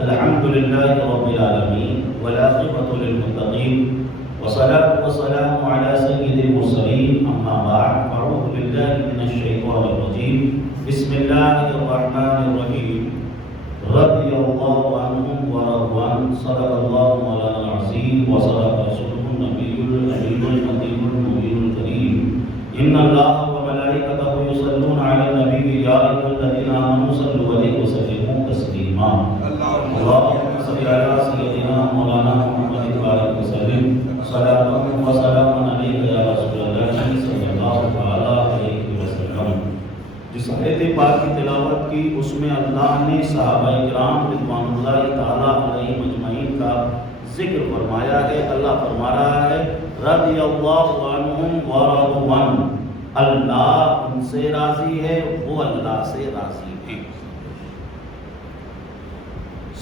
الحمد لله رب العالمين والعاقبة للمتقين والصلاة والسلام على سيد المرسلين أما بعد أعوذ بالله من الشيطان الرجيم بسم الله الرحمن الرحيم رضي الله عنهم ورضوا عنه صدق الله مولانا العظيم وصدق رسوله النبي الأمين المتين المبين الكريم إن الله وملائكته يصلون على النبي يا أيها الذين آمنوا صلوا عليه وسلموا تسليما اللهم صل على سيدنا مولانا محمد وعلى آله وسلم صلاة وسلام عليك يا رسول الله صلی اللہ علیہ وسلم. جس آیت پاک کی تلاوت کی اس میں اللہ نے صحابہ کرام رضوان اللہ تعالی علیہم اجمعین کا ذکر فرمایا ہے. اللہ فرما رہا ہے رضی اللہ عنہم ورضوا عنہ، اللہ ان سے راضی ہے وہ اللہ سے راضی ہے.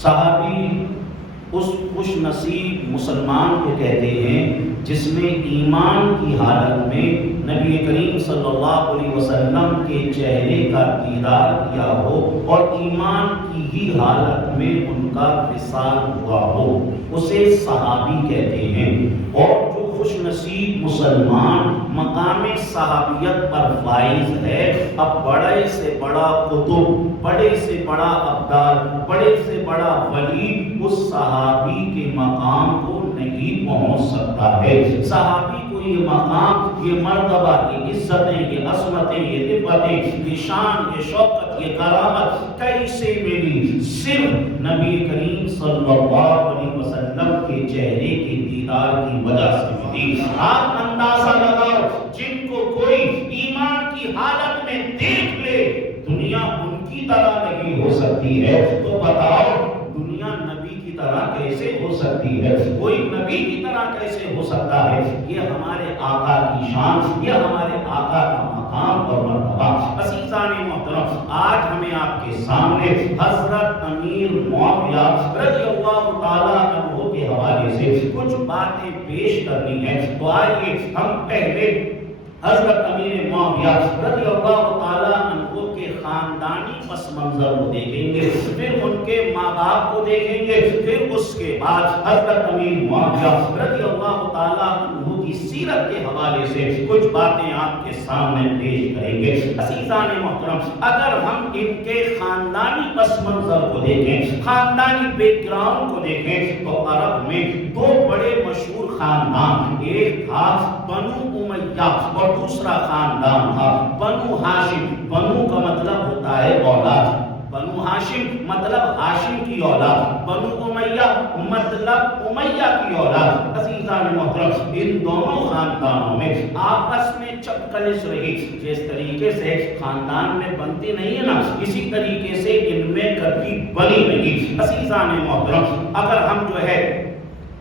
صحابی اس خوش نصیب مسلمان کو کہتے ہیں جس نے ایمان کی حالت میں نبی کریم صلی اللہ علیہ وسلم کے چہرے کا دیدار کیا ہو اور ایمان کی ہی حالت میں ان کا وصال ہوا ہو، اسے صحابی کہتے ہیں. اور جو خوش نصیب مسلمان مقام صحابیت پر فائز ہے، اب بڑے سے بڑا قطب، بڑے سے بڑا ابدال، بڑے سے بڑا ولی اس صحابی کے مقام کو نہیں پہنچ سکتا ہے. صحابی کو یہ مقام، یہ مرتبہ، یہ عزتیں، یہ عظمتیں، یہ رفعتیں، یہ شان، یہ شوکت، یہ کرامت کیسے ملی؟ صرف نبی کریم صلی اللہ علیہ وسلم کے چہرے کے دیدار کی وجہ سے ملی. آپ اندازہ لگاؤ، جن کو کوئی ایمان کی حالت میں دیکھ لے دنیا ان کی طرح نہیں ہو سکتی ہے، تو بتاؤ دنیا نبی کی طرح کیسے ہو سکتی ہے؟ کوئی نبی کی طرح کیسے ہو سکتا ہے؟ یہ ہمارے آقا کی شان، یہ ہمارے آقا کا مقام اور مرتبہ. عزیزان محترم، آج ہمیں آپ کے سامنے حضرت امیر معاویہ رضی اللہ تعالیٰ عنہ کے حوالے سے کچھ باتیں پیش کرنی ہیں. تو آئیے ہم پہلے حضرت امیر معاویہ رضی اللہ تعالیٰ عنہ کے خاندانی پس منظر کو دیکھیں گے، پھر ان کے ماں باپ کو دیکھیں گے، پھر اس کے بعد حضرت امیر معاویہ رضی اللہ تعالیٰ عنہ کی سیرت کے حوالے سے کچھ باتیں آپ کے سامنے پیش کریں گے. عزیزان محترم، اگر ہم ان کے خاندانی پس منظر کو دیکھیں، خاندانی بیک گراؤنڈ کو دیکھیں، تو عرب میں دو بڑے مشہور خاندان، ایک تھا بنو امیہ اور دوسرا خاندان تھا بنو ہاشم. بنو کا مطلب ہوتا ہے اولاد، بنو ہاشم مطلب ہاشم کی اولاد، بنو امیہ مطلب امیہ کی اولاد. عزیزان محترم، ان دونوں خاندانوں میں آپس میں چپکلش رہی. جس طریقے سے خاندان میں بنتی نہیں ہے نا، اسی طریقے سے ان میں کبھی بنی نہیں. عزیزان محترم، اگر ہم جو ہے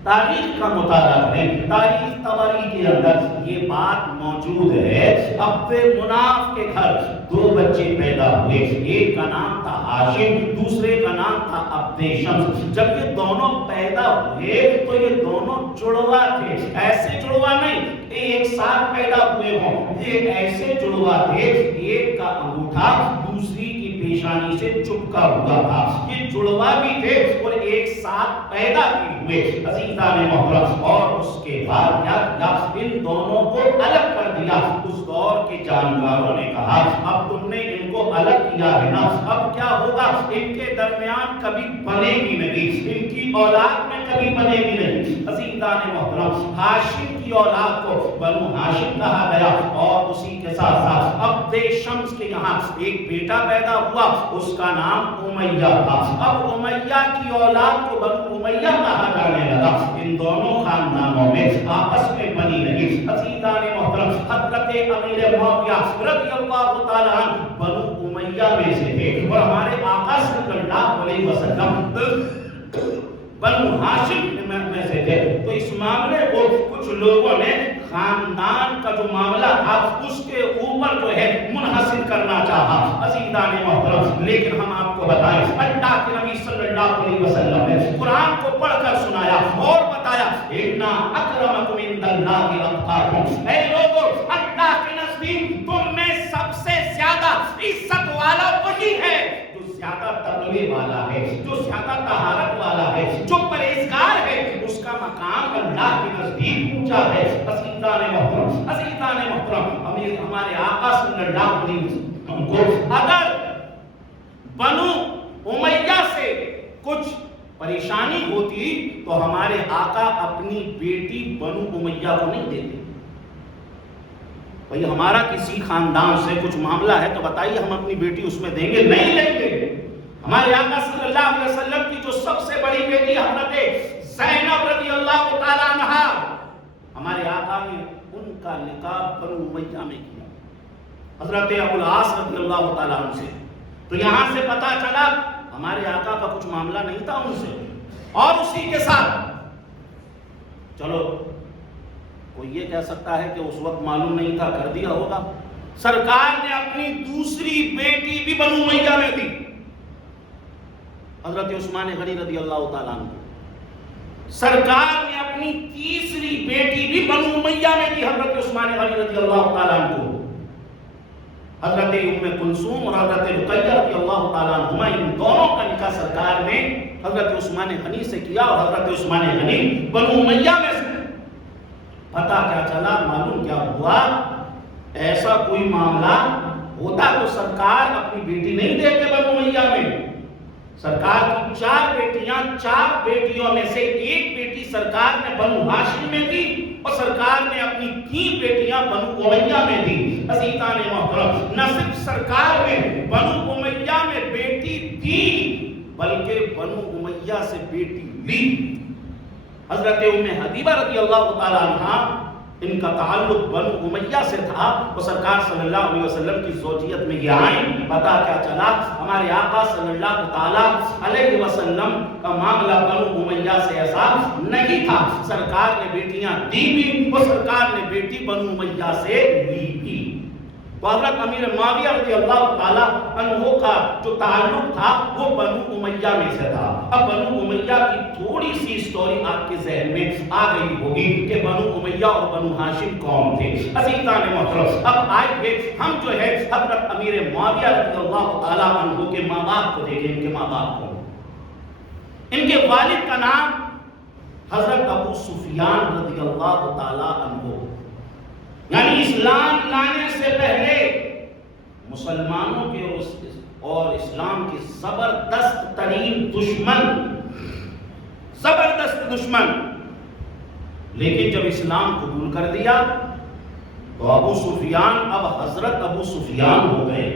تاریخ کا مطالعہ کریں، تاریخ طبری کے اندر یہ بات موجود ہے. عبد مناف کے گھر دو بچے پیدا ہوئے، ایک کا نام تھا ہاشم، دوسرے کا نام تھا عبد شمس. جب یہ دونوں پیدا ہوئے تو یہ دونوں جڑوا تھے، ایسے جڑوا نہیں ایک ساتھ پیدا ہوئے ہوں، یہ ایسے جڑوا تھے ایک کا انگوٹھا دوسری کی پیشانی سے چپکا ہوا تھا. یہ جڑوا بھی تھے اور ایک ساتھ پیدا بھی ہوئے. عزیزان محترم، اور اس کے بعد کیا کیا؟ ان دونوں کو الگ کر دیا. اس دور کے جانکاروں نے کہا اب تم نے ان کو الگ کیا ہے نا، اب کیا ہوگا؟ ان کے درمیان کبھی بنے گی نہیں، ان کی اولاد میں کبھی بنے گی نہیں. عزیزان محترم، ہاشم کی اولاد کو بنو ہاشم کہا گیا اور اسی کے ساتھ ساتھ عبد شمس کے یہاں ایک بیٹا پیدا ہوا، اس کا نام امیہ تھا. اب امیہ کی اولاد کو بنو امیہ کہا جانے لگا. ان دونوں خاندانوں میں آپس میں بنی رہی. عزیزان محترم، حضرت امیر معاویہ رضی اللہ تعالیٰ عنہ بنو امیہ میں سے تھے اور ہمارے آقا صلی اللہ علیہ وسلم بنو ہاشم میں سے تھے. تو اس معاملے کو کچھ لوگوں نے خاندان کا جو معاملہ تھا اس کے اوپر جو ہے منحصر کرنا چاہا. عزیزان محترم، لیکن ہم آپ کو بتائیں اللہ کے نبی صلی اللہ علیہ وسلم نے قرآن کو پڑھ کر سنایا اور بتایا اِنَّا أَكْرَمَكُمْ عِندَ اللَّهِ أَتْقَاكُمْ. اے لوگو، اللہ کے نزدیک تم میں سب سے زیادہ عزت والا وہی ہے جو زیادہ تقوی والا ہے، جو زیادہ طہارت اونچا ہے۔ عزیزان محترم، ہمارے آقا صلی اللہ علیہ وسلم کو اگر بنو امیہ سے کچھ پریشانی ہوتی تو ہمارے آقا اپنی بیٹی بنو امیہ کو نہیں دیتے۔ بھئی ہمارا کسی خاندان سے کچھ معاملہ ہے تو بتائیے ہم اپنی بیٹی اس میں دیں گے؟ نہیں لیں گے۔ ہمارے آقا صلی اللہ علیہ وسلم کی جو سب سے بڑی بیٹی حضرت زینب رضی اللہ تعالیٰ عنہا، ہمارے آقا نے ان کا نکاح بنو امیہ میں کیا، حضرت ابو العاص رضی اللہ تعالیٰ عنہ سے۔ تو یہاں سے پتا چلا ہمارے آقا کا کچھ معاملہ نہیں تھا ان سے، اور اسی کے ساتھ چلو کوئی یہ کہہ سکتا ہے کہ اس وقت معلوم نہیں تھا، کر دیا ہوگا۔ سرکار نے اپنی دوسری بیٹی بھی بنو امیہ میں دی، حضرت عثمان غنی رضی اللہ تعالیٰ عنہ۔ سرکار نے اپنی تیسری بیٹی بھی بنو امیہ میں دی، حضرت عثمان غنی رضی اللہ تعالیٰ عنہ کو۔ حضرت ام کلثوم اور حضرت رقیہ رضی اللہ تعالیٰ عنہما، ان دونوں کا نکاح سرکار نے حضرت عثمان غنی سے کیا، اور حضرت عثمان غنی بنو امیہ میں سے۔ پتہ کیا چلا، معلوم کیا ہوا، ایسا کوئی معاملہ ہوتا تو سرکار اپنی بیٹی نہیں دیتے بنو امیہ میں۔ سرکار کی 4 بیٹیاں، 4 بیٹیوں میں سے ایک بیٹی سرکار نے بنو ہاشم میں دی، اور سرکار نے اپنی 3 بیٹیاں بنو امیہ میں دی۔ عزیزان محترم، نہ صرف سرکار نے بنو امیہ میں بیٹی دی بلکہ بنو امیہ سے بیٹی لی۔ حضرت ام حبیبہ رضی اللہ تعالیٰ عنہ، ان کا تعلق بنو امیہ سے تھا، وہ سرکار صلی اللہ علیہ وسلم کی زوجیت میں یہ آئیں۔ پتہ کیا چلا، ہمارے آقا صلی اللہ تعالیٰ علیہ وسلم کا معاملہ بنو امیہ سے ایسا نہیں تھا۔ سرکار نے بیٹیاں دی بھی، وہ سرکار نے بیٹی بنو امیہ سے لی بھی۔ تو حضرت امیر معاویہ رضی اللہ تعالیٰ عنہ کا جو تعلق تھا وہ بنو امیہ میں سے تھا۔ اب بنو امیہ کی تھوڑی سی سٹوری آپ کے ذہن میں آ گئی ہوگی کہ بنو امیہ اور بنو ہاشم کون تھے۔ عزیزان محترم، اب آئیے ہم جو ہے حضرت امیر معاویہ رضی اللہ تعالیٰ عنہ کے ماں باپ کو دیکھیں۔ ان کے ماں باپ کو، ان کے والد کا نام حضرت ابو سفیان رضی اللہ تعالیٰ عنہ، یعنی اسلام لانے سے پہلے مسلمانوں کے اور اسلام کے زبردست ترین دشمن، لیکن جب اسلام قبول کر دیا تو ابو سفیان اب حضرت ابو سفیان ہو گئے۔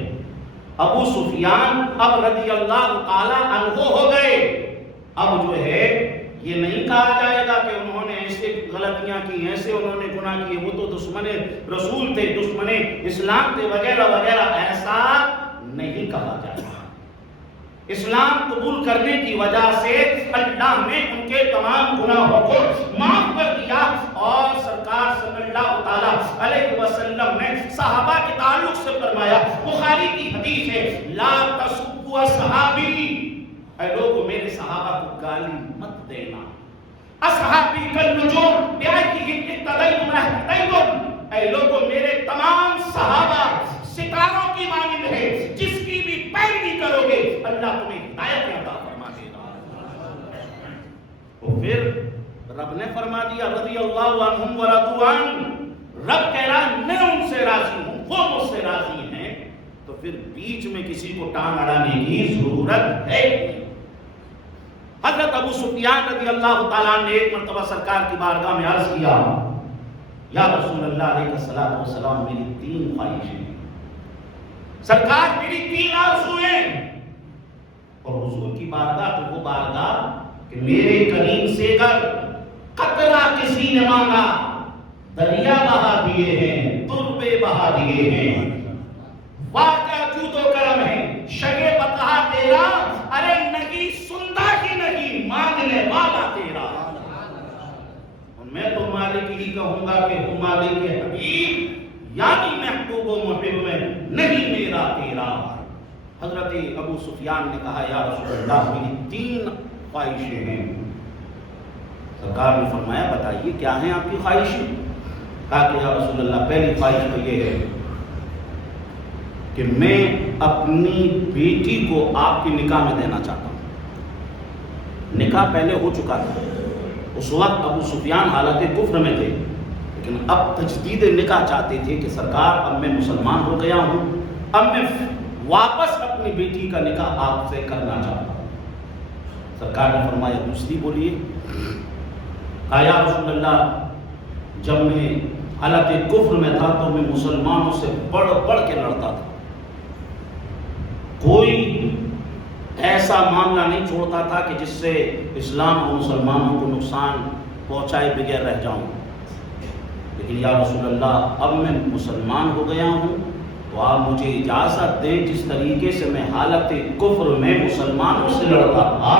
ابو سفیان اب رضی اللہ تعالی عنہ ہو گئے۔ اب جو ہے یہ نہیں کہا جائے گا کہ انہوں نے ایسے غلطیاں کی، ایسے انہوں نے گناہ کیے، وہ تو دشمن رسول تھے، دشمن اسلام تھے، وغیرہ وغیرہ، ایسا نہیں کہا جائے گا۔ اسلام قبول کرنے کی وجہ سے اللہ نے ان کے تمام گناہوں کو معاف کر دیا، اور سرکار صلی اللہ تعالیٰ علیہ وسلم نے صحابہ کے تعلق سے فرمایا، بخاری کی حدیث ہے، لا تسبوا اصحابی، اے لوگو میرے صحابہ کو گالی مت دینا۔ اصحابی کالنجوم بأیہم اقتدیتم اہتدیتم، اے لوگو میرے تمام صحابہ ستاروں کی مانند ہے، جس کی بھی پیروی کرو گے اللہ تمہیں ہدایت عطا فرما دے گا۔ تو پھر رب نے فرما دیا رضی اللہ عنہم ورضوا عنہ، رب کہہ رہا میں ان سے راضی ہوں، وہ مجھ سے راضی ہیں، تو پھر بیچ میں کسی کو ٹانگ اڑانے کی ضرورت ہے۔ حضرت ابو سفیان رضی اللہ تعالیٰ نے ایک مرتبہ سرکار کی بارگاہ میں عرض کیا، یا رسول اللہ علیہ الصلوۃ والسلام، میری 3 خواہشیں، سرکار میری 3 آرزوئیں۔ اور حضور کی بارگاہ تو وہ بارگاہ کہ میرے کریم سے اگر قطرہ کسی نے مانگا دریا بہا دیے ہیں، تربے بہا دیے ہیں، واقعہ جود و کرم ہے، شگے بتا تیرا، ارے نہیں سنتا ہی نہیں مانگنے والا تیرا۔ میں تو مالک ہی کہوں گا کہ ہوں مالک حبیب، یعنی محبوب و محب میں نہیں میرا تیرا۔ حضرت ابو سفیان نے کہا یا رسول اللہ میری 3 خواہشیں ہیں۔ سرکار نے فرمایا بتائیے کیا ہیں آپ کی خواہشیں؟ کہا کہ یا رسول اللہ پہلی خواہش تو یہ ہے کہ میں اپنی بیٹی کو آپ کی نکاح میں دینا چاہتا ہوں۔ نکاح پہلے ہو چکا تھا، اس وقت ابو سفیان حالت کفر میں تھے، لیکن اب تجدید نکاح چاہتے تھے کہ سرکار اب میں مسلمان ہو گیا ہوں، اب میں واپس اپنی بیٹی کا نکاح آپ سے کرنا چاہتا ہوں۔ سرکار نے فرمایا دوسری بولیے۔ کہا یا رسول اللہ جب میں حالت کفر میں تھا تو میں مسلمانوں سے بڑھ کے لڑتا تھا، کوئی ایسا معاملہ نہیں چھوڑتا تھا کہ جس سے اسلام اور مسلمانوں کو نقصان پہنچائے بغیر رہ جاؤں، لیکن یا رسول اللہ اب میں مسلمان ہو گیا ہوں تو آپ مجھے اجازت دیں جس طریقے سے میں حالت کفر میں مسلمانوں سے لڑتا تھا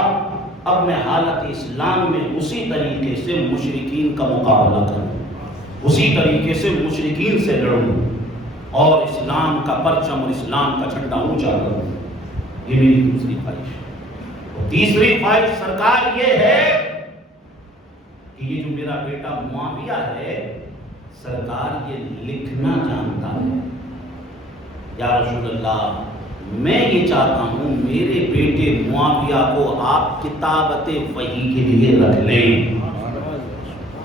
اب میں حالت اسلام میں اسی طریقے سے مشرکین کا مقابلہ کروں، اسی طریقے سے مشرکین سے لڑوں اور اسلام کا پرچم اور اسلام کا جھنڈا اونچا کروں۔ یہ میری دوسری خواہش ہے۔ اور تیسری خواہش سرکار یہ ہے کہ یہ جو میرا بیٹا معاویہ ہے سرکار یہ لکھنا جانتا ہے، یا رسول اللہ میں یہ چاہتا ہوں میرے بیٹے معاویہ کو آپ کتابت وحی کے لیے رکھ لیں۔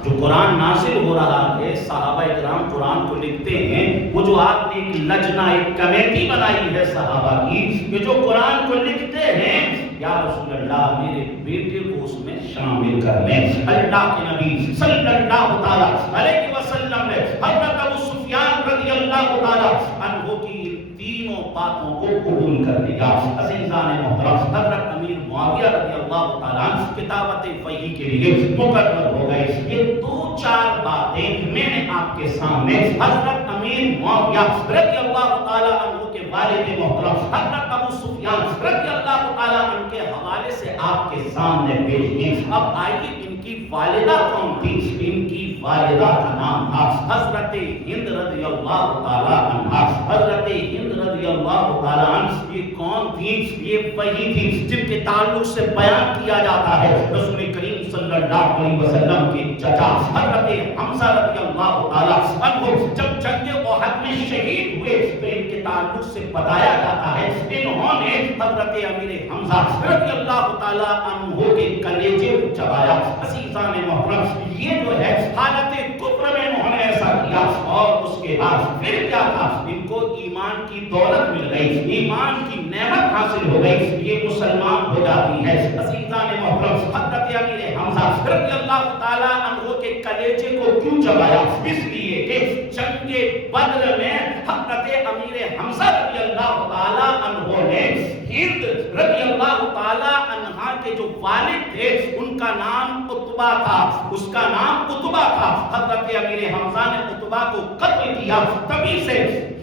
جو قرآن نازل ہو رہا ہے صحابہ کرام قرآن کو لکھتے ہیں، وہ جو آپ نے ایک لجنہ ایک کمیٹی بنائی ہے صحابہ کی کہ جو قرآن کو لکھتے ہیں، یا رسول اللہ میرے بیٹے کو اس میں شامل کر لیں۔ اللہ کے نبی صلی اللہ تعالیٰ علیہ وسلم نے حضرت ابو سفیان رضی اللہ تعالیٰ عنہ کی تینوں باتوں کو قبول کر لیا۔ عزیزان محترم حضرت امیر معاویہ رضی اللہ تعالیٰ کتابت وحی کے لیے مقرر ہو گئے۔ یہ دو چار باتیں میں نے آپ کے سامنے حضرت امیر معاویہ رضی اللہ تعالیٰ عنہ کے والد محترم حضرت ابو سفیان رضی اللہ تعالیٰ عنہ کے حوالے سے آپ کے سامنے پیش کی۔ اب آئیے ان کی والدہ کون تھی؟ ان کی والدہ کا نام تھا حضرت ہند رضی اللہ تعالیٰ عنہ۔ حضرت ہند رضی اللہ تعالیٰ عنہ یہ کون تھی؟ یہ وہی تھی جن کے تعلق سے بیان کیا جاتا ہے رسول کریم صلی اللہ علیہ وسلم کے چچا حضرت حمزہ رضی اللہ تعالیٰ عنہ جب جنگ احد میں شہید ہوئے تو ان کے تعلق سے بتایا جاتا ہے انہوں نے حضرت امیر حمزہ رضی اللہ تعالیٰ عنہ کے کلیجے کو چبایا۔ عزیزان محترم یہ جو ہے حالت کفر میں انہوں نے ایسا کیا اور اس کے بعد پھر کیا تھا؟ ان کو ایمان کی دولت مل گئی، ایمان کی نعمت حاصل ہو گئی، یہ مسلمان ہو جاتی ہے۔ عزیزان محترم حضرت امیر حمزہ رضی اللہ تعالیٰ عنہ کے کلیجے کو کیوں چبایا؟ اس لیے کہ جنگ بدر میں حضرت امیر حمزہ رضی اللہ تعالیٰ عنہ نے ہند رضی اللہ تعالیٰ عنہ کے جو والد تھے ان کا نام عتبہ تھا، اس کا نام عتبہ تھا۔ حضرت امیر حمزہ نے عتبہ کو قتل کیا، تبھی سے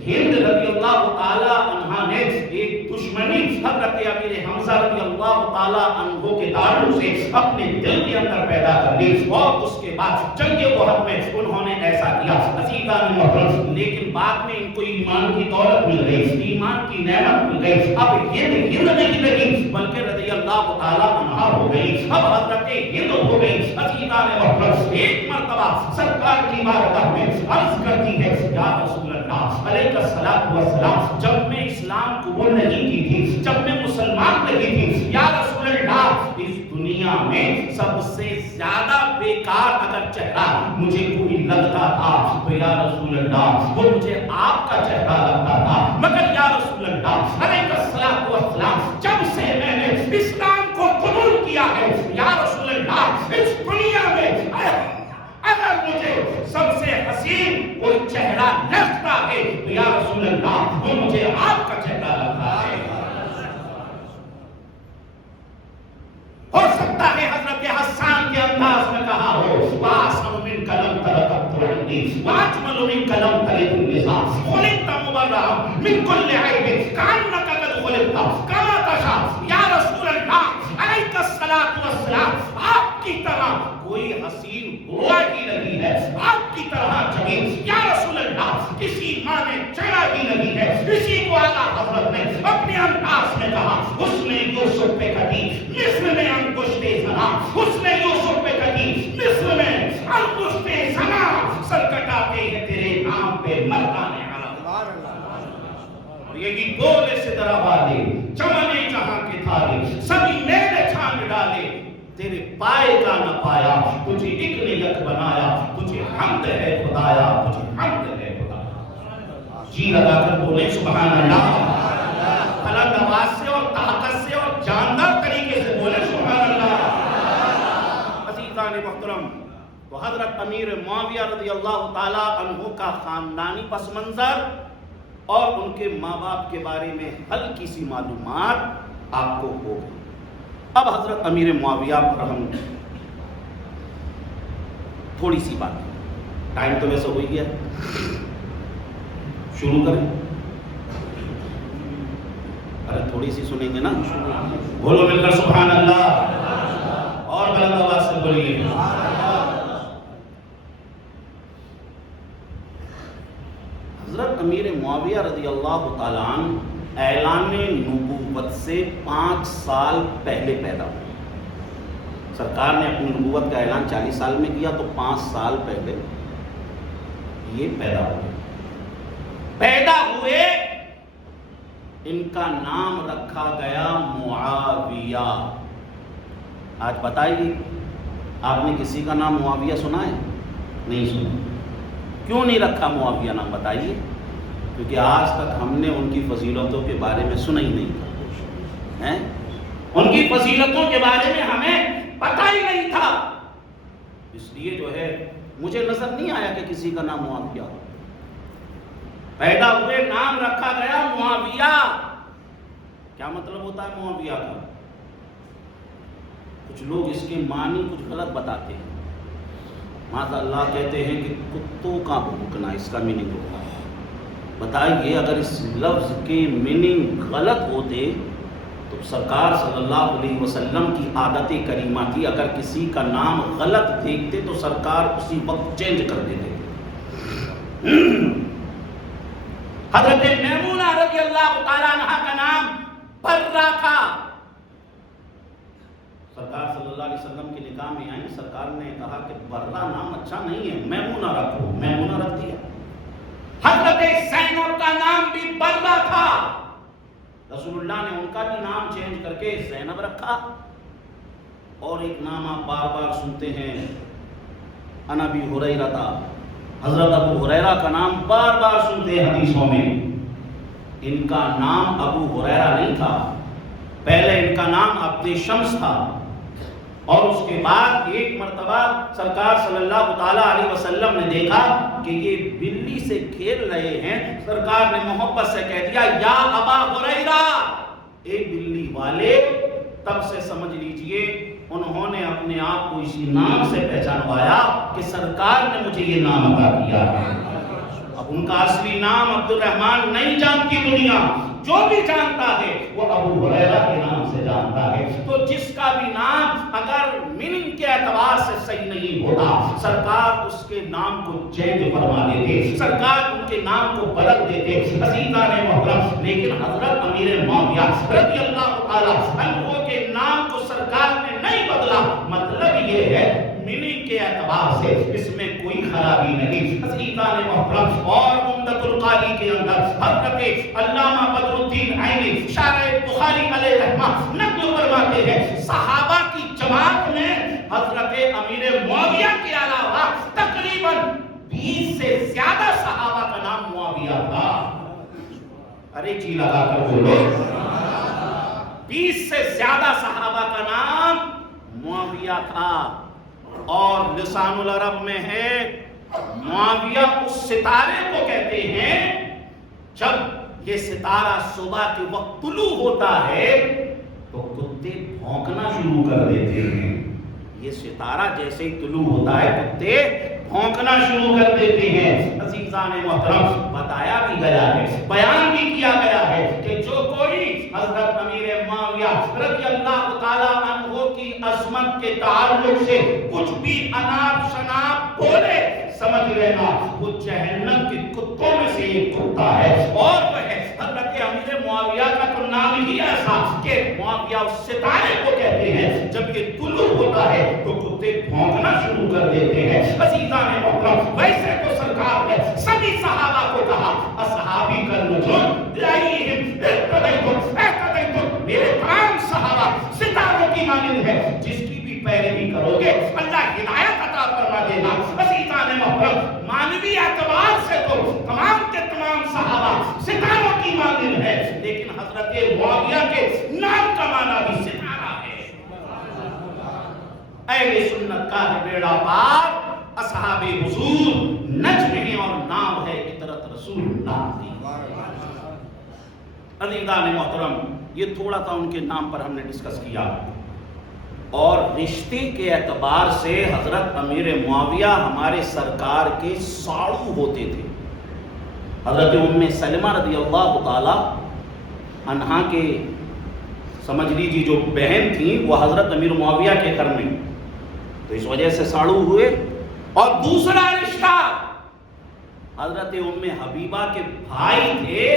ہند رضی اللہ تعالیٰ عنہ نے ایک دشمنی حضرت امیر حمزہ رضی اللہ تعالیٰ عنہ کے تعلق سے اپنے دل کے اندر پیدا کر لی اور اس کے بعد جنگ احد میں انہوں نے ایسا کیا۔ عزیزان محترم لیکن بعد میں ان کو ایمان کی دولت مل گئی، ایمان کی نعمت مل گئی، اب ہند نہیں لگی بلکہ رضی اللہ تعالیٰ عنہ ہو گئی، اب حضرت ہند ہو گئی۔ عزیزان محترم ایک مرتبہ سرکار کی بارگاہ میں عرض کرتی ہے یا رسول اللہ علیہ الصلوۃ والسلام جب میں اسلام قبول نہیں کی تھی، جب میں مسلمان نہیں تھی، یا رسول اللہ اس دنیا میں سب سے زیادہ بیکار اگر چہرہ مجھے کوئی لگتا تھا تو یا رسول اللہ وہ مجھے آپ کا چہرہ لگتا تھا، مگر یا رسول اللہ علیہ الصلوۃ والسلام جب سے میں نے اسلام کو قبول کیا ہے یا رسول اللہ اس دنیا میں اگر مجھے سب سے حسین کوئی چہرہ لگتا ہے تو یا رسول اللہ وہ مجھے آپ کا چہرہ لگتا ہے۔ ہو سکتا ہے حضرت حسان کے انداز میں کہا ہو وَاسْمَ مِنْ کَلَمْ تَلَقَتْ عَيْنِي وَاجْمَلُ مِنْ کَلَمْ تَلِدُ النِّسَاءُ خُلِقْتَ مُبَرَّأً مِنْ كُلِّ عَيْبٍ كَأَنَّكَ قَدْ خُلِقْتَ كَمَا تَشَاءُ۔ یا رسول اللہ علیہ الصلوۃ والسلام آپ کی طرح کوئی حسین ہوا ہی نہیں ہے، آپ کی طرح جمیل یا رسول اللہ کسی ماں نے چڑھا ہی نہیں ہے۔ اسی کو اعلیٰ حضرت نے اپنے انداز میں کہا حسن یوسف پہ کٹی مصر میں انگشت زنا، حسن یوسف پہ کٹی مصر میں انگشت زنا، سر کٹاتے ہیں تیرے نام پہ مردان عرب۔ اور یہی بولے سے درا والے چمنے جہاں کے تھارے سبھی میلے چھان ڈالے تیرے پائے کا نہ پایا، تجھے ایک نے یک بنایا، تجھے حمد ہے خدایا، تجھے حمد ہے خدایا۔ جی لگا کر بولیں سبحان اللہ، بلند آواز سے اور طاقت سے اور جاندار طریقے سے بولیں سبحان اللہ۔ عزیزان محترم، تو حضرت امیر معاویہ رضی اللہ تعالیٰ عنہ کا خاندانی پس منظر اور ان کے ماں باپ کے بارے میں ہلکی سی معلومات آپ کو ہوگی۔ اب حضرت امیر معاویہ پر ہم تھوڑی سی بات، ٹائم تو ویسے ہوئی گیا، شروع کریں؟ ارے تھوڑی سی سنیں گے نا، بولو مل کر سبحان اللہ، اور بلند آواز سے بولیے۔ حضرت امیر معاویہ رضی اللہ تعالیٰ عنہ اعلان نبوت سے 5 سال پہلے پیدا ہوئے۔ سرکار نے اپنی نبوت کا اعلان 40 سال میں کیا، تو 5 سال پہلے یہ پیدا ہوئے۔ ان کا نام رکھا گیا معاویہ۔ آج بتائیے، آپ نے کسی کا نام معاویہ سنا ہے؟ نہیں سنا۔ کیوں نہیں رکھا معاویہ نام بتائیے؟ کیونکہ آج تک ہم نے ان کی فضیلتوں کے بارے میں سنا ہی نہیں تھا، ان کی فضیلتوں کے بارے میں ہمیں پتہ ہی نہیں تھا، اس لیے جو ہے مجھے نظر نہیں آیا کہ کسی کا نام معاویہ ہو۔ پیدا ہوئے، نام رکھا گیا معاویہ۔ کیا مطلب ہوتا ہے معاویہ کا؟ کچھ لوگ اس کے معنی کچھ غلط بتاتے ہیں، ماذا اللہ کہتے ہیں کہ کتوں کا بھونکنا اس کا میننگ ہوتا ہے۔ بتائیے اگر اس لفظ کے میننگ غلط ہوتے تو سرکار صلی اللہ علیہ وسلم کی عادت کریمہ تھی، اگر کسی کا نام غلط دیکھتے تو سرکار اسی وقت چینج کر دیتے۔ حضرت میمونہ رضی اللہ تعالیٰ عنہ کا نام برہ تھا۔ سرکار صلی اللہ علیہ وسلم کی نکاح میں آئیں، سرکار نے کہا کہ برہ نام اچھا نہیں ہے، میمونہ رکھو، میمونہ رکھ دیا۔ حضرت زینب کا نام بھی برہ تھا، رسول اللہ نے ان کا بھی نام چینج کر کے زینب رکھا۔ اور ایک نام آپ بار بار سنتے ہیں، عن ابی ہریرہ، حضرت ابو ہریرہ کا نام بار بار سنتے ہیں حدیثوں میں۔ ان کا نام ابو ہریرہ نہیں تھا، پہلے ان کا نام عبد شمس تھا، اور اس کے بعد ایک مرتبہ سرکار صلی اللہ تعالیٰ علیہ وسلم نے دیکھا کہ یہ بلی سے کھیل رہے ہیں، سرکار نے محبت سے کہہ دیا یا ابا ہریرہ، اے بلی والے۔ تب سے سمجھ لیجئے انہوں نے اپنے آپ کو اسی نام سے پہچانوایا کہ سرکار نے مجھے یہ نام عطا کیا ہے۔ اب ان کا اصلی نام عبد الرحمن نہیں جانتی دنیا، جو بھی جانتا ہے وہ ابو ہریرہ کے نام سے جانتا ہے۔ تو جس کا بھی نام اگر میننگ کے اعتبار سے صحیح نہیں ہوتا، سرکار اس کے نام کو چینج فرما دیتے، سرکار ان کے نام کو بدل دیتے۔ عزیزان محترم، لیکن حضرت امیر معاویہ رضی اللہ تعالیٰ عنہ کے نام کو سرکار نے نہیں بدلا۔ مطلب یہ ہے میننگ کے اعتبار سے اس میں کوئی خرابی نہیں۔ عزیزان محترم، اور عمدۃ القاری کے اندر حضرت علامہ بدر الدین عینی شارح بخاری علیہ رحمہ نقل فرماتے ہیں، صحابہ کی جماعت میں حضرت امیر معاویہ کے علاوہ تقریباً 20 سے زیادہ صحابہ کا نام معاویہ تھا۔ ارے جی لگا کر بولو، 20 سے زیادہ صحابہ کا نام معاویہ تھا۔ اور لسان العرب میں ہے، معاویہ اس ستارے کو کہتے ہیں جب یہ ستارہ صبح کے وقت طلوع ہوتا ہے تو کتے بھونکنا شروع کر دیتے ہیں۔ یہ ستارہ جیسے ہی طلوع ہوتا ہے کتے بھونکنا شروع کر دیتے ہیں۔ عزیزان محترم، بتایا بھی گیا ہے، بیان بھی کیا گیا ہے کہ جو کوئی حضرت امیر معاویہ رضی اللہ تعالیٰ عنہ کی عظمت کے تعلق سے کچھ بھی اناپ شناپ بولے، سمجھ لینا وہ جہنم کے کتوں میں سے ایک کتا ہے۔ اور وہ ہے حضرت امیر معاویہ کا تو نام ہی ایسا کہ معاویہ اس ستارے کو کہتے ہیں، جب یہ طلوع ہوتا ہے تو کتے بھونکنا شروع کر دیتے ہیں۔ عزیزان محترم، ویسے تو سرکار نے سبھی صحابہ کو کہا اصحابی کالنجوم بأیہم اقتدیتم، میرے تمام صحابہ ستاروں کی مانند ہے، جس کی بھی پیروی دینا۔ عزیزان محترم، مانوی اعتبار سے تو تمام کے تمام صحابہ ستاروں کی مانند ہے، لیکن حضرت معاویہ کے نام کا معنی بھی ستارہ ہے۔ اہل سنت کا ہے بیڑا پار، اصحاب حضور نجم ہے اور نام ہے عطرت رسول اللہ دی۔ عزیزان محترم، یہ تھوڑا تھا ان کے نام پر ہم نے ڈسکس کیا، اور رشتے کے اعتبار سے حضرت امیر معاویہ ہمارے سرکار کے ساڑو ہوتے تھے۔ حضرت ام سلمہ رضی اللہ تعالی عنہا کے سمجھ لیجیے جو بہن تھیں وہ حضرت امیر معاویہ کے گھر میں، تو اس وجہ سے ساڑو ہوئے۔ اور دوسرا رشتہ حضرت ام حبیبہ کے بھائی تھے،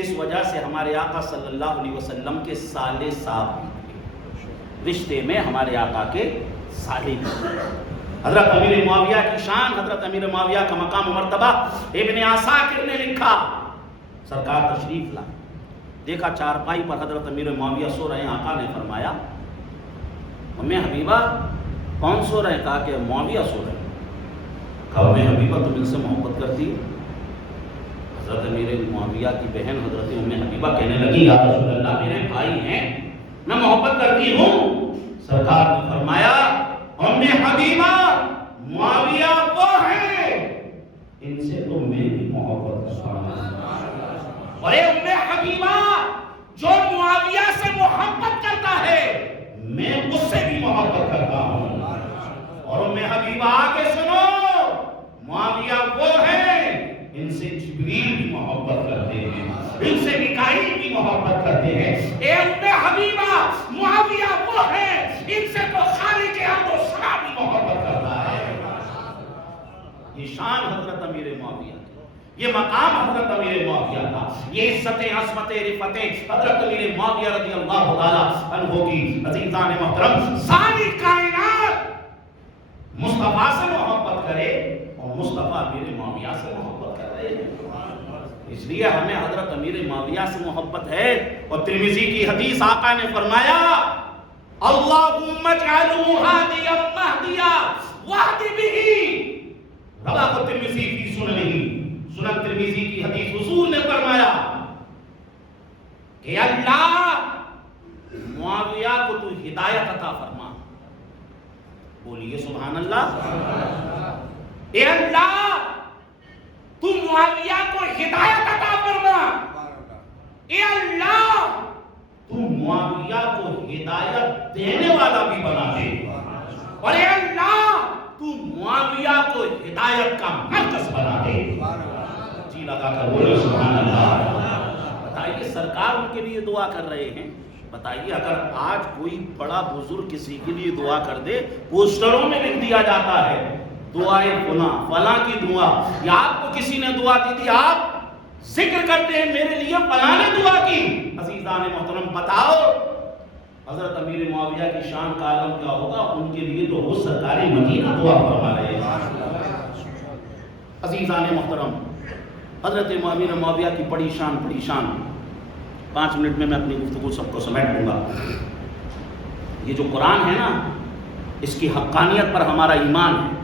اس وجہ سے ہمارے آقا صلی اللہ علیہ وسلم کے سالے صاحب تھے، رشتے میں ہمارے آقا کے سالے تھے۔ حضرت امیر معاویہ کی شان، حضرت امیر معاویہ کا مقام و مرتبہ ابن عساکر نے لکھا، سرکار تشریف لائے، دیکھا چارپائی پر حضرت امیر معاویہ سو رہے ہیں، آقا نے فرمایا ام حبیبہ کون سو رہے ہیں؟ کہا کہ معاویہ سو رہے ہیں۔ کہا ام حبیبہ تم ان سے محبت کرتی ہو؟ حضرت امیر معاویہ کی بہن حضرت ام حبیبہ کہنے لگی یا رسول اللہ میرے بھائی ہیں، میں محبت کرتی ہوں۔ سرکار نے فرمایا ام حبیبہ معاویہ وہ ہیں، ان سے تو میں بھی محبت کرتا ہوں۔ اور اے ام حبیبہ جو معاویہ سے محبت کرتا ہے میں اس سے بھی محبت کرتا ہوں۔ اور ام حبیبہ آگے سنو، معاویہ وہ ہیں، ان سے جبریل بھی محبت کرتے ہیں، ان سے میکائیل بھی محبت کرتے ہیں۔ اے ام حبیبہ معاویہ وہ ہیں، ان سے تو خالق ارض و سما بھی محبت کرتا ہے۔ یہ شان حضرت امیر معاویہ، یہ مقام حضرت امیر معاویہ کا، یہ عزت عظمت رفتیں حضرت امیر معاویہ رضی اللہ تعالی عنہ کی۔ عزیزان محترم، ساری کائنات مصطفیٰ سے محبت کرے اور مصطفیٰ امیر معاویہ سے محبت کر رہے ہیں، اس لیے ہمیں حضرت امیر معاویہ سے محبت ہے۔ اور ترمذی کی حدیث آقا نے فرمایا اللہم اجعلہ ہادیا مہدیا واہد بہ، رواہ ترمذی فی سننہ، سنن ترمذی کی حدیث حضور نے فرمایا کہ اللہ معاویہ کو تو ہدایت عطا فرما، بولیے سبحان اللہ۔ اے اللہ تو معاویہ کو ہدایت عطا فرما، اے اللہ تو معاویہ کو ہدایت دینے والا بھی بنا دے، اور اے اللہ تو معاویہ کو ہدایت کا مرکز بنا دے۔ جی لگا کر بولے سبحان اللہ۔ بتائیے سرکار ان کے لیے دعا کر رہے ہیں، بتائیے اگر آج کوئی بڑا بزرگ کسی کے لیے دعا کر دے، پوسٹروں میں لکھ دیا جاتا ہے دعائے فلاں کی دعا، یا آپ کو کسی نے دعا دی تھی آپ ذکر کرتے ہیں میرے لیے فلاں نے دعا کی۔ عزیزان محترم بتاؤ حضرت امیر معاویہ کی شان کا عالم کیا ہوگا، ان کے لیے تو وہ سرکار مدینہ دعا فرما رہے ہیں۔ عزیزان محترم، حضرت امیر معاویہ کی بڑی شان 5 منٹ میں اپنی گفتگو سب کو سمیٹ دوں گا۔ یہ جو قرآن ہے نا، اس کی حقانیت پر ہمارا ایمان ہے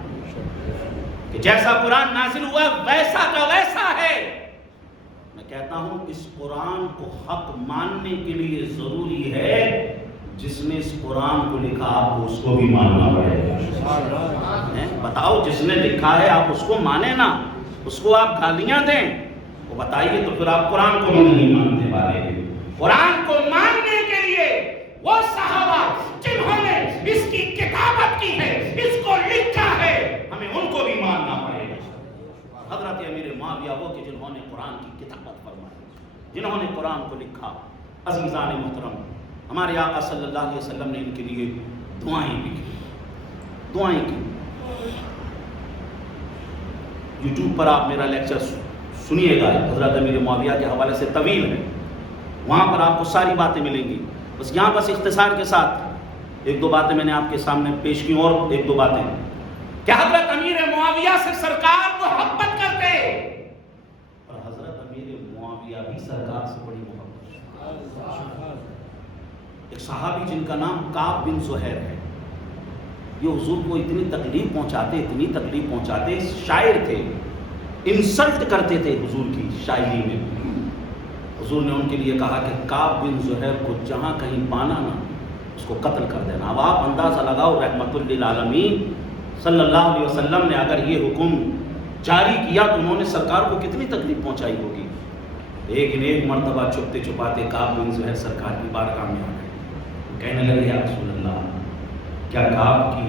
کہ جیسا قرآن نازل ہوا ویسا کا ویسا ہے۔ میں کہتا ہوں اس قرآن کو حق ماننے کے لیے ضروری ہے جس نے اس قرآن کو لکھا آپ کو اس کو بھی ماننا پڑے گا۔ بتاؤ جس نے لکھا ہے آپ اس کو مانیں نا، اس کو آپ گالیاں دیں، وہ بتائیے تو پھر آپ قرآن کو بھی نہیں ماننے والے ہیں۔ قرآن کو ماننے کے لیے وہ صحابہ جنہوں نے اس کی کتابت کی ہے، اس کو لکھا ہے، ہمیں ان کو بھی ماننا پڑے گا۔ حضرت امیر معاویہ وہ کہ جنہوں نے قرآن کی کتابت فرمائی، جنہوں نے قرآن کو لکھا۔ عزیزان محترم، ہمارے آقا صلی اللہ علیہ وسلم نے ان کے لیے دعائیں بھی کی۔ یوٹیوب پر آپ میرا لیکچر سنیے گا، حضرت امیر معاویہ کے حوالے سے طویل ہے، وہاں پر آپ کو ساری باتیں ملیں گی۔ بس یہاں بس اختصار کے ساتھ 1-2 باتیں میں نے آپ کے سامنے پیش کی، اور 1-2 باتیں کہ حضرت امیر معاویہ سے سرکار محبت کرتے، اور حضرت امیر معاویہ بھی سرکار سے بڑی محبت۔ ایک صحابی جن کا نام کعب بن زہیر ہے، یہ حضور کو اتنی تکلیف پہنچاتے. شاعر تھے, انسلٹ کرتے تھے حضور کی شاعری میں. حضور نے ان کے لیے کہا کہ کعب بن زہیر کو جہاں کہیں پانا نا اس کو قتل کر دینا. اب آپ اندازہ لگاؤ رحمت للعالمین صلی اللہ علیہ وسلم نے اگر یہ حکم جاری کیا تو انہوں نے سرکار کو کتنی تکلیف پہنچائی ہوگی. لیکن ایک مرتبہ چھپتے چھپاتے کعب بن زہیر سرکار کی بارگاہ میں آ گئے. کہنے لگے یا رسول اللہ, کیا کعب کی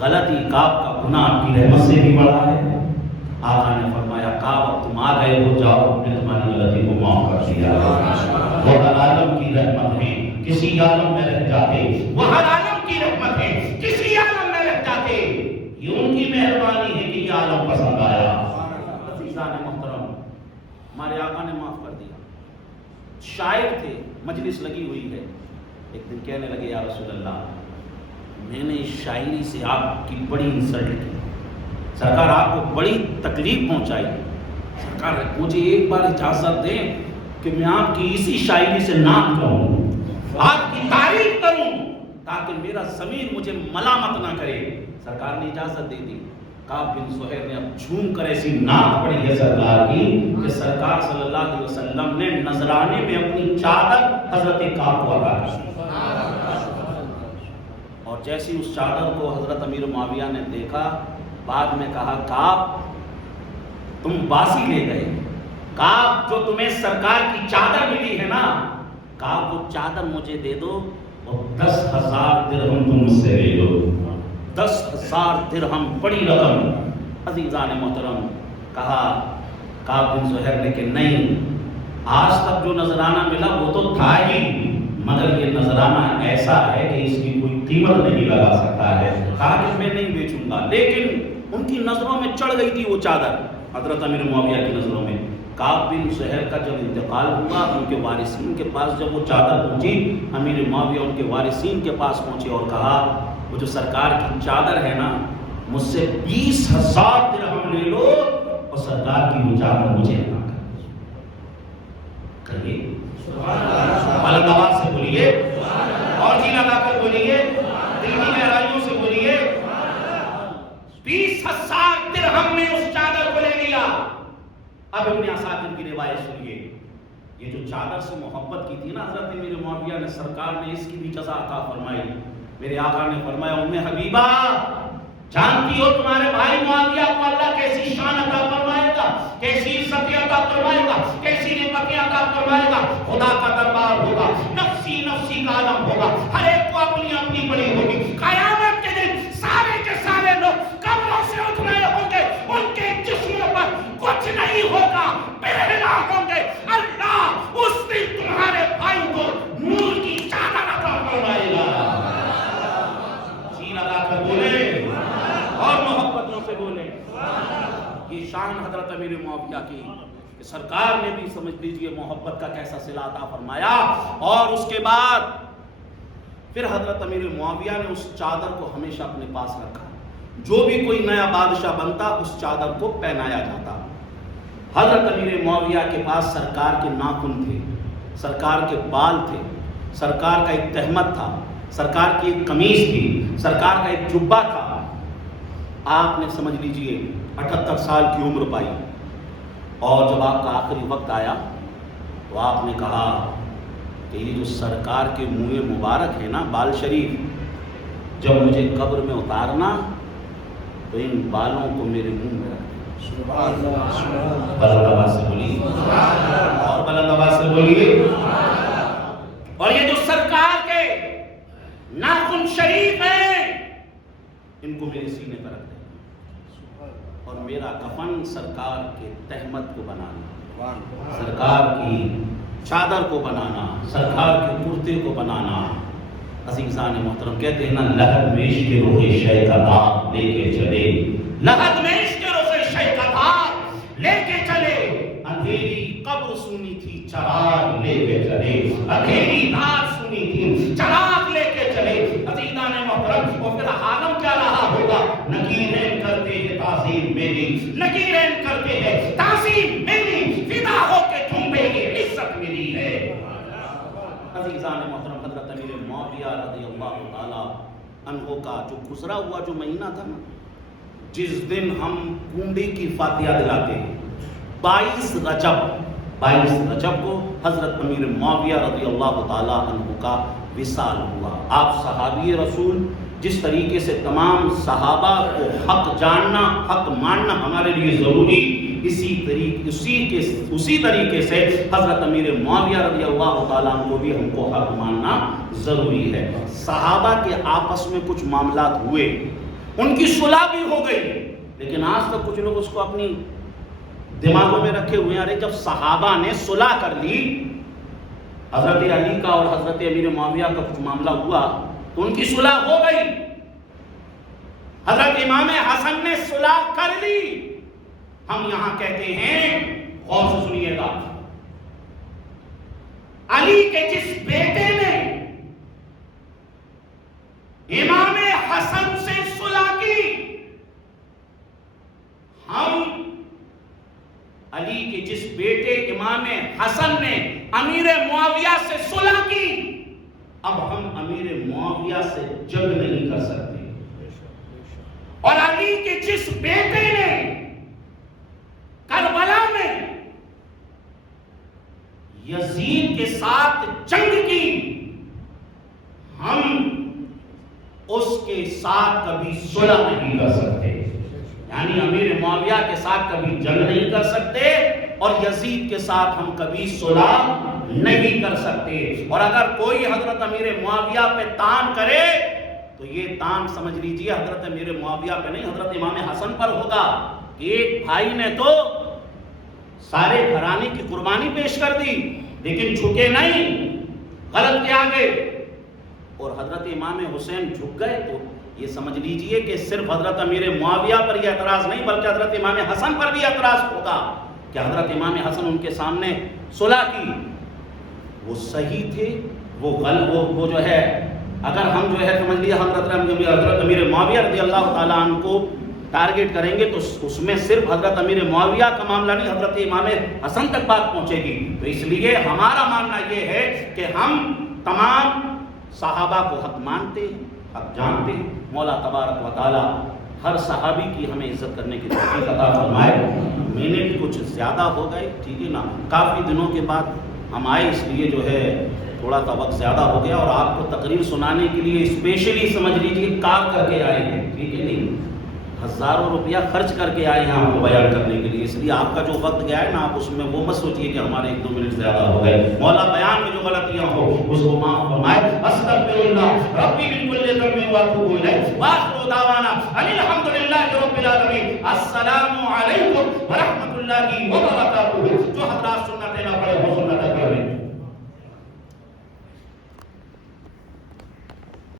غلطی, کعب کا گناہ آپ کی رحمت سے بھی بڑا ہے؟ آقا نے فرمایا کعب اب تم آ گئے ہو, جاؤ ہم نے تمہاری غلطی کو معاف کر دیا. وہ ہر عالم کی رحمت ہے, کسی عالم میں رہ جاتے. وہ ہر عالم کی رحمت ہے, کسی عالم میں رہ جاتے. یہ ان کی مہربانی ہے کہ یہ عالم پسند آیا. عزیزان محترم, ہمارے آقا نے معاف کر دیا. شاعر تھے, مجلس لگی ہوئی ہے. ایک دن کہنے لگے یا رسول اللہ, میں نے اس شاعری سے آپ کی بڑی انسلٹ کی, سرکار آپ کو بڑی تکلیف پہنچائی. سرکار مجھے ایک بار اجازت دیں کہ میں آپ کی اسی شاعری سے نعت کروں, آپ کی تعریف کروں, تاکہ میرا ضمیر مجھے ملامت نہ کرے. سرکار نے اجازت دے دی. کعب بن زہیر نے اب جھوم کر ایسی نعت پڑھی ہے سرکار کی کہ سرکار صلی اللہ علیہ وسلم نے نذرانے میں اپنی چادر حضرت کعب کو عطا کی. اور جیسی اس چادر کو حضرت امیر معاویہ نے دیکھا, بعد میں کہا کعب تم باسی لے گئے. کعب جو تمہیں سرکار کی چادر ملی ہے نا, کعب وہ چادر مجھے دے دو اور 10,000 درہم تم مجھ سے لے لو. 10,000 درہم بڑی رقم. عزیزان محترم, کہا کعب بن زہیر نے کہ نہیں, آج تک جو نذرانہ ملا وہ تو تھا ہی, مگر یہ نذرانہ ایسا ہے کہ اس کی کوئی قیمت نہیں لگا سکتا ہے. کہا کہ میں نہیں بیچوں گا. لیکن ان کی نظروں میں چڑھ گئی تھی وہ چادر, حضرت امیر معاویہ کی نظروں میں. کعب بن زہیر کا جب انتقال ہوا, ان کے وارثین کے پاس جب وہ چادر پہنچی, امیر معاویہ ان کے وارثین کے پاس پہنچے اور کہا وہ جو سرکار کی چادر ہے نا, مجھ سے 20,000 درہم لے لو اور سرکار کی وہ چادر مجھے عطا کر. کہیے بلند آواز سے بولیے, اور جی لگا کر بولیے, دل کی گہرائیوں سے بولیے. 20,000 درہم میں اس چادر کو لے لیا. اب ابن عساکر کی روایت سنیے. یہ جو چادر سے محبت کی تھی نا حضرت امیر معاویہ نے, سرکار نے اس کی بھی جزا عطا فرمائی. میرے آقا نے فرمایا ام حبیبہ, جانتی ہو تمہارے بھائی معاویہ کو اللہ کیسی شان عطا فرمائے گا, کیسی عزت عطا فرمائے گا, کیسی نعمتیں عطا فرمائے گا. خدا کا دربار ہوگا, نفسی نفسی کا عالم ہوگا, ہر ایک کو اپنی اپنی بڑی ہوگی. قیامت کے دن سارے کے سارے لوگ قبروں سے اٹھ رہے ہوں گے, ان کے جسموں پر کچھ نہیں ہوگا, پہلا ہوں گے. اللہ اس دن تمہارے بھائی کو نور کی چادر عطا فرمائے گا. جی لگا کر بولے اور محبتوں سے بولے. یہ شان حضرت امیر معاویہ کی, سرکار نے بھی سمجھ لیجئے محبت کا کیسا صلہ عطا فرمایا. اور اس کے بعد پھر حضرت امیر معاویہ نے اس چادر کو ہمیشہ اپنے پاس رکھا. جو بھی کوئی نیا بادشاہ بنتا اس چادر کو پہنایا جاتا. حضرت امیر معاویہ کے پاس سرکار کے ناخن تھے, سرکار کے بال تھے, سرکار کا ایک تہمت تھا, سرکار کی ایک قمیض تھی, سرکار کا ایک جبہ تھا. آپ نے سمجھ لیجئے 78 سال کی عمر پائی, اور جب آپ کا آخری وقت آیا تو آپ نے کہا کہ یہ جو سرکار کے منہ مبارک ہے نا, بال شریف, جب مجھے قبر میں اتارنا تو ان بالوں کو میرے منہ میں رکھ. بلند آواز سے بولیے, اور بلند آواز سے بولیے. اور یہ جو سرکار کے ناخن شریف ہیں, ان کو میرے سینے پر رکھ دیں, اور میرا کفن سرکار کے تہمت کو بنانا, سرکار کی چادر کو بنانا, سرکار کے کرتے کو بنانا. عزیزان محترم, کہتے ہیں نا لحد میں عشق روح شے کا داغ لے کے چلے, لحد میں عشق روح شے کا داغ لے کے چلے. اندھیری قبر سنی تھی چراغ لے کے چلے, اندھیری رات سنی تھی چراغ لے کے چلے. عزیزان محترم, اور پھر عالم کیا رہا ہوگا, نکیرین کرتے ہیں تعظیم میری, نکیرین کرتے ہیں تعظیم میری, فدا ہو کے جھومے گی عزت میری ہے. عزیزان محترم, حضرت امیر معاویہ رضی اللہ تعالی عنہ کا جو گزرا ہوا جو مہینہ تھا نا، جس دن ہم کنڈی کی فاتحہ دلاتے ہیں، 22 رجب کو حضرت امیر معاویہ رضی اللہ تعالی عنہ کا وصال ہوا۔ آپ صحابی رسول، جس طریقے سے تمام صحابہ کو حق جاننا، حق ماننا ہمارے لیے ضروری، اسی طریقے سے حضرت امیر معاویہ رضی اللہ تعالیٰ عنہ کو بھی ہم کو حق ماننا ضروری ہے۔ صحابہ کے آپس میں کچھ معاملات ہوئے، ان کی صلح بھی ہو گئی، لیکن آج تک کچھ لوگ اس کو اپنی دماغوں میں رکھے ہوئے ہیں، ارے جب صحابہ نے صلح کر لی، حضرت علی کا اور حضرت امیر معاویہ کا کچھ معاملہ ہوا تو ان کی صلح ہو گئی، حضرت امام حسن نے صلح کر لی۔ ہم یہاں کہتے ہیں، غور سے سنیے گا، علی کے جس بیٹے نے امام حسن سے صلح کی، ہم علی کے جس بیٹے امام حسن نے امیر معاویہ سے صلح کی، اب ہم امیر معاویہ سے جنگ نہیں کر سکتے، اور علی کے جس بیٹے نے کربلا میں یزید کے ساتھ جنگ کی، ہم اس کے ساتھ کبھی صلح نہیں کر سکتے، یعنی امیر معاویہ کے ساتھ کبھی جنگ نہیں کر سکتے، اور یزید کے ساتھ ہم کبھی صلح نہیں کر سکتے۔ اور اگر کوئی حضرت امیر معاویہ پہ تان کرے تو یہ تان سمجھ لیجئے حضرت امیر معاویہ پہ نہیں، حضرت امام حسن پر ہوگا۔ ایک بھائی نے تو سارے گھرانے کی قربانی پیش کر دی لیکن جھکے نہیں، غلط کے آگے، اور حضرت امام حسین جھک گئے، تو یہ سمجھ لیجئے کہ صرف حضرت امیر معاویہ پر یہ اعتراض نہیں بلکہ حضرت امام حسن پر بھی اعتراض ہوگا کہ حضرت امام حسن ان کے سامنے صلح کی، وہ صحیح تھے، وہ جو ہے، اگر ہم جو ہے سمجھ لیے حضرت امیر معاویہ رضی اللہ تعالیٰ عنہ کو ٹارگٹ کریں گے تو اس میں صرف حضرت امیر معاویہ کا معاملہ نہیں، حضرت امام حسن تک بات پہنچے گی۔ تو اس لیے ہمارا ماننا یہ ہے کہ ہم تمام صحابہ کو حق مانتے ہیں، حق جانتے ہیں۔ مولا تبارک و تعالی ہر صحابی کی ہمیں عزت کرنے کی توفیق عطا فرمائے۔ منٹ کچھ زیادہ ہو گئے، ٹھیک ہے نا، کافی دنوں کے بعد ہم آئے، اس لیے جو ہے تھوڑا سا وقت زیادہ ہو گیا، اور آپ کو تقریر سنانے کے لیے اسپیشلی سمجھ لیجیے کار کر کے آئے ہیں، ٹھیک ہے نہیں، ہزاروں روپیہ خرچ کر کے آئے ہیں آپ کو بیان کرنے کے لیے، اس لیے آپ کا جو وقت گیا ہے نا، آپ اس میں وہ مت سوچیے کہ ہمارے 1-2 منٹ زیادہ ہو گئے۔ مولا بیان میں جو غلطیاں ہو اس کو معاف فرمائے۔ استغفراللہ ربی من کل ذنب واتوب الیہ، واخر دعوانا ان الحمد للہ رب العالمین۔ السلام علیکم ورحمۃ اللہ وبرکاتہ۔